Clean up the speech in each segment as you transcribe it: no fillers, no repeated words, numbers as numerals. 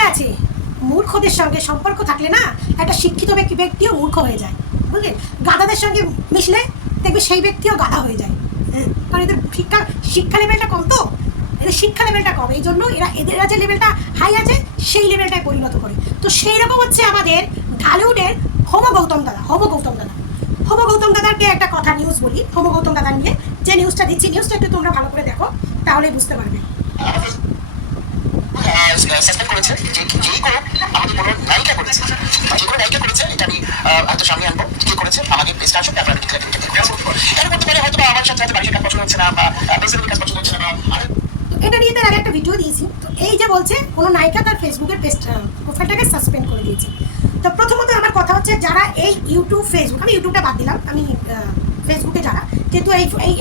কথায় আছে মূর্খদের সঙ্গে সম্পর্ক থাকলে না একটা শিক্ষিত ব্যক্তিও মূর্খ হয়ে যায়, বুঝলেন? গাধাদের সঙ্গে মিশলে দেখবে সেই ব্যক্তিও গাধা হয়ে যায়। কারণ এদের শিক্ষা লেভেলটা কম, তো এদের শিক্ষা লেভেলটা কম, এই জন্য এদের যে লেভেলটা হাই আছে সেই লেভেলটায় পরিণত করে। তো সেই রকম হচ্ছে আমাদের ঢালিউডের হোম গৌতম দাদাকে একটা কথা নিউজ বলি হোম গৌতম দাদা নিয়ে, যে নিউজটা দিচ্ছি, নিউজটা একটু তোমরা ভালো করে দেখো, তাহলেই বুঝতে পারবে। সাসপেন্ড করেছে যেই কোনো আমাকে কোনো নায়িকা করেছে বা যে কোনো নায়িকা করেছে, এটা আমি হয়তো সামনে আনবো কে করেছে, আমাকে পেজটা আসুক, তারপর আমি এটা করতে পারে। হয়তো আমার সাথে হয়তো বাড়ির কাজ পছন্দ হচ্ছে না বা পেজের কাজ পছন্দ হচ্ছে না। এটা নিয়ে তার আগে একটা ভিডিও দিয়েছি। তো এই যে বলছে কোনো নায়িকা তার ফেসবুকের প্রোফাইলটাকে সাসপেন্ড করে দিয়েছে। তো প্রথমত আমার কথা হচ্ছে, যারা এই ইউটিউব ফেসবুক, আমি ইউটিউবটা বাদ দিলাম, আমি ফেসবুকে যারা, যেহেতু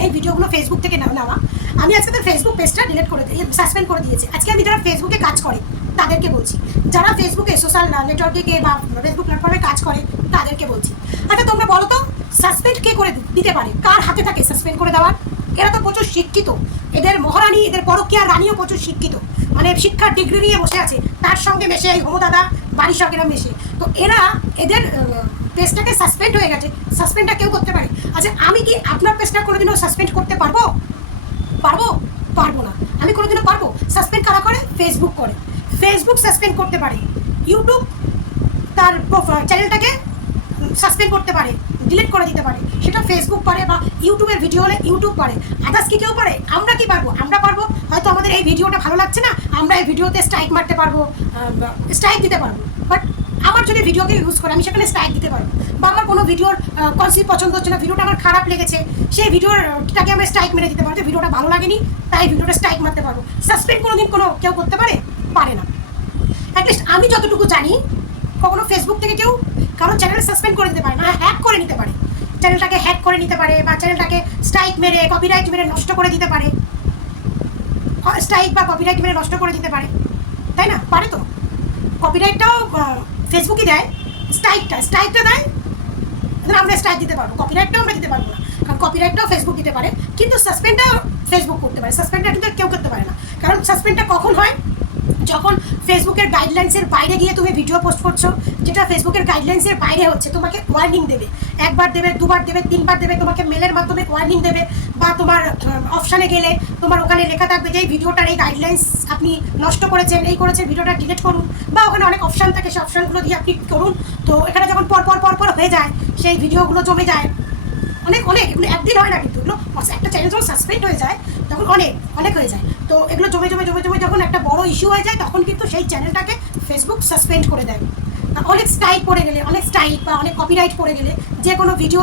এই ভিডিওগুলো ফেসবুক থেকে নেওয়া, আমি আজকে তার ফেসবুক পেজটা ডিলিট করে সাসপেন্ড করে দিয়েছি। আজকে আমি যারা ফেসবুকে কাজ করে তাদেরকে বলছি, যারা ফেসবুকে সোশ্যাল নেটওয়ার্কে বা ফেসবুক প্ল্যাটফর্মে কাজ করে তাদেরকে বলছি, আচ্ছা তোমরা বলো তো সাসপেন্ড কে করে দিতে পারে? কার হাতে থাকে সাসপেন্ড করে দেওয়ার? এরা তো প্রচুর শিক্ষিত, এদের মহারানী, এদের পরকীয়া রানীও প্রচুর শিক্ষিত, মানে শিক্ষার ডিগ্রি নিয়ে বসে আছে, তার সঙ্গে মেশে এই হোমদাদা বাড়ির সঙ্গে মেশে। তো এদের পেজটাকে সাসপেন্ড হয়ে গেছে, সাসপেন্ডটা কেউ করতে পারে? আচ্ছা আমি কি আপনার পেজটা কোনোদিনও সাসপেন্ড করতে পারবো? পারবো না। আমি কোনোদিনও পারবো? সাসপেন্ড কারা করে? ফেসবুক করে। ফেসবুক সাসপেন্ড করতে পারে, ইউটিউব তার চ্যানেলটাকে সাসপেন্ড করতে পারে, ডিলিট করে দিতে পারে, সেটা ফেসবুক পারে, বা ইউটিউবের ভিডিও হলে ইউটিউব পারে। আদার্স কি কেউ পারে? আমরা কি পারবো? আমরা পারবো হয়তো আমাদের এই ভিডিওটা ভালো লাগছে না, আমরা এই ভিডিওতে স্ট্রাইক মারতে পারবো, স্ট্রাইক দিতে পারবো। বাট আমার যদি ভিডিওকে ইউজ করে আমি সেখানে স্ট্রাইক দিতে পারবো, বা আমার কোনো ভিডিওর কনসেপ্ট পছন্দ হচ্ছে না, ভিডিওটা আমার খারাপ লেগেছে, সেই ভিডিওটাকে আমরা স্ট্রাইক মেরে দিতে পারবো, যে ভিডিওটা ভালো লাগেনি তাই ভিডিওটা স্ট্রাইক মারতে পারবো। সাসপেন্ড কোনোদিন কেউ করতে পারে না। অ্যাটলিস্ট আমি যতটুকু জানি, কখনো ফেসবুক থেকে কেউ কারো চ্যানেল সাসপেন্ড করে দিতে পারে না, হ্যাক করে নিতে পারে, চ্যানেলটাকে হ্যাক করে নিতে পারে, বা চ্যানেলটাকে স্ট্রাইক মেরে কপিরাইট মেরে নষ্ট করে দিতে পারে, স্ট্রাইক বা কপিরাইট মেরে নষ্ট করে দিতে পারে, তাই না? পারে তো। কপিরাইটটাও ফেসবুকই দেয়, স্ট্রাইকটা দেয়, আমরা স্ট্রাইক দিতে পারবো, কপিরাইটটাও আমরা দিতে পারবো না, কারণ কপিরাইটটাও ফেসবুক দিতে পারে, কিন্তু সাসপেন্ডটা ফেসবুক করতে পারে। সাসপেন্ডটা কিন্তু কেউ করতে পারে না, কারণ সাসপেন্ডটা কখন হয়? যখন ফেসবুকের গাইডলাইন্সের বাইরে গিয়ে তুমি ভিডিও পোস্ট করছো, যেটা ফেসবুকের গাইডলাইন্সের বাইরে হচ্ছে, তোমাকে ওয়ার্নিং দেবে, একবার দেবে, দুবার দেবে, তিনবার দেবে, তোমাকে মেলের মাধ্যমে ওয়ার্নিং দেবে, বা তোমার অপশানে গেলে তোমার ওখানে লেখা থাকবে যে এই ভিডিওটার এই গাইডলাইন্স আপনি নষ্ট করেছেন, এই করেছেন, ভিডিওটা ডিলিট করুন, বা ওখানে অনেক অপশান থাকে, সেই অপশানগুলো দিয়ে আপনি করুন। তো এখানে যখন পর হয়ে যায়, সেই ভিডিওগুলো জমে যায়, অনেক এগুলো একদিন হয় না, কিন্তু এগুলো একটা চ্যানেল যখন সাসপেন্ড হয়ে যায় তখন অনেক হয়ে যায়। তো এগুলো জমে যখন একটা বড় ইস্যু হয়ে যায়, তখন কিন্তু সেই চ্যানেলটাকে ফেসবুক সাসপেন্ড করে দেয়। অনেক স্ট্রাইক পড়ে গেলে, বা অনেক কপিরাইট পড়ে গেলে, যে কোনো ভিডিও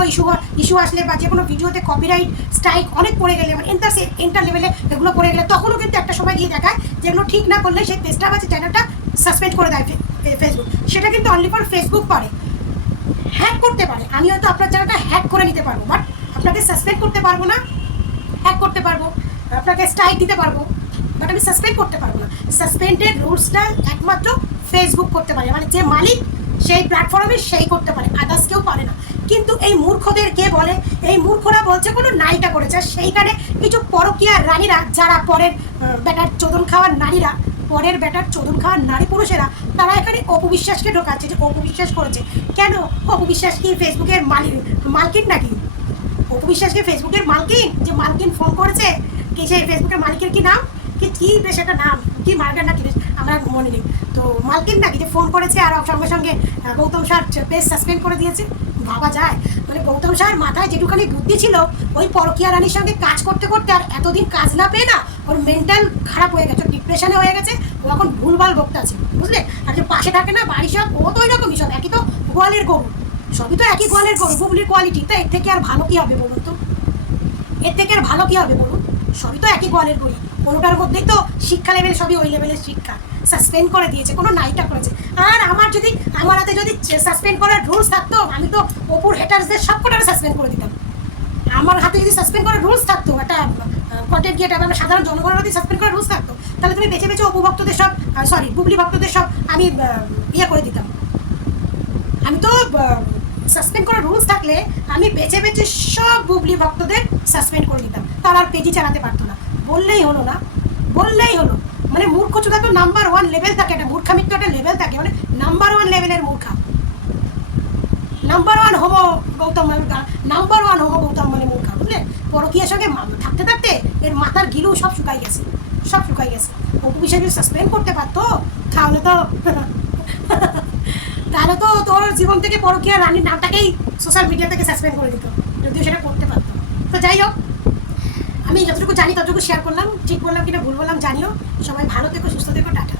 ইস্যু আসলে, বা যে কোনো ভিডিওতে কপিরাইট স্ট্রাইক অনেক পড়ে গেলে, মানে এন্টার লেভেলে এগুলো পড়ে গেলে, তখনও কিন্তু একটা সময় গিয়ে দেখায় যেগুলো ঠিক না করলে সেই পেজটা বা চ্যানেলটা সাসপেন্ড করে দেয় ফেসবুক। সেটা কিন্তু অনলি ফর ফেসবুক পারে, হ্যাক করতে পারে। আমি হয়তো আপনার চ্যানেলটা হ্যাক করে নিতে পারবো, বাট আপনাকে সাসপেন্ড করতে পারবো না। হ্যাক করতে পারবো, আপনাকে স্ট্রাইক দিতে পারবো, বাট আমি সাসপেন্ড করতে পারবো না। সাসপেন্ডের রুলসটা একমাত্র ফেসবুক করতে পারে, মানে যে মালিক সেই প্ল্যাটফর্মে সেই করতে পারে, আদার্স কেউ পারে না। কিন্তু এই মূর্খদের কে বলে? এই মূর্খরা বলছে কোনো নায়িকা করেছে, সেইখানে কিছু পরকীয়া রানীরা, যারা পরের ব্যাটার চোদন খাওয়ার নারীরা, পরের ব্যাটার চোদন খাওয়ার নারী পুরুষেরা, তারা এখানে অপবিশ্বাসকে ঢোকাচ্ছে, যে অপবিশ্বাস করেছে। কেন? অপবিশ্বাস কি ফেসবুকের মালকিন নাকি? অপবিশ্বাসকে ফেসবুকের মালকিন, যে মালকিন ফোন করেছে, কি সেই ফেসবুকের মালিকের কি নাম, কি বেশ একটা নাম, কি মার্গার নাকি বেশ, আমার মনে নেই। তো মালকিন নাকি, যে ফোন করেছে আর সঙ্গে সঙ্গে গৌতম স্যার পেজ সাসপেন্ড করে দিয়েছে? ভাবা যায়? মানে গৌতম স্যার মাথায় যেটুখানি বুদ্ধি ছিল, ওই পরকীয়া রানীর সঙ্গে কাজ করতে করতে আর এতদিন কাজ না পেয়ে না, ওর মেন্টাল খারাপ হয়ে গেছে, ডিপ্রেশনে হয়ে গেছে, ও এখন ভুলভাল বকতে আছে, বুঝলে? আর যে পাশে থাকে না বাড়ি সব, ও তো ওই রকমই, সব একই তো গোয়ালের গরু, সবই তো একই গোয়ালের গরু, বুবলির কোয়ালিটি। তো এর থেকে আর ভালো কি হবে বলুন তো? এর থেকে আর ভালো কি হবে বলুন? সবই তো একই গোয়ালের গরু, কোনোটার মধ্যেই তো শিক্ষা লেভেল সবই ওই লেভেলের শিক্ষা। সাসপেন্ড করে দিয়েছে, কোনো নায়িকা করেছে। আর আমার হাতে যদি সাসপেন্ড করার রুলস থাকতো, আমি তো অপুর হেটার্সদের সব কটারে সাসপেন্ড করে দিতাম। আমার হাতে যদি সাসপেন্ড করার রুলস থাকতো, একটা কন্টেন্ট ক্রিয়েটার বা সাধারণ জনগণের যদি সাসপেন্ড করার রুলস থাকতো, তাহলে তুমি বেছে অপু ভক্তদের সব, বুবলি ভক্তদের সব আমি করে দিতাম। আমি তো সাসপেন্ড করার রুলস থাকলে আমি বেছে সব বুবলি ভক্তদের সাসপেন্ড করে দিতাম, তারা আর পেজই চালাতে পারতো না। বললেই হলো, মানে মূর্খ চোদা তো নাম্বার 1 লেভেল থাকে, একটা মূর্খামির তো একটা লেভেল থাকে, মানে নাম্বার 1 লেভেলের মূর্খা, number 1 homo Gautam, number 1 homo Gautam মানে মূর্খা, বুঝলে? পরকীয়ার সঙ্গে থাকতে থাকতে এর মাথার গিলু সব শুকাই গেছে, সব শুকাই গেছে। অপু বিশ্বাস যদি সাসপেন্ড করতে পারতো তাহলে তো তাহলে তো তোর জীবন থেকে পরকীয়া রানীর নামটাকেই সোশ্যাল মিডিয়া থেকে সাসপেন্ড করে দিত, যদিও সেটা করতে পারতো। তো যাই হোক, আমি যতটুকু জানি ততটুকু শেয়ার করলাম, ঠিক বললাম কিনা ভুল বললাম জানিও। সবাই ভালো থেকো, সুস্থ থেকো, টাটা।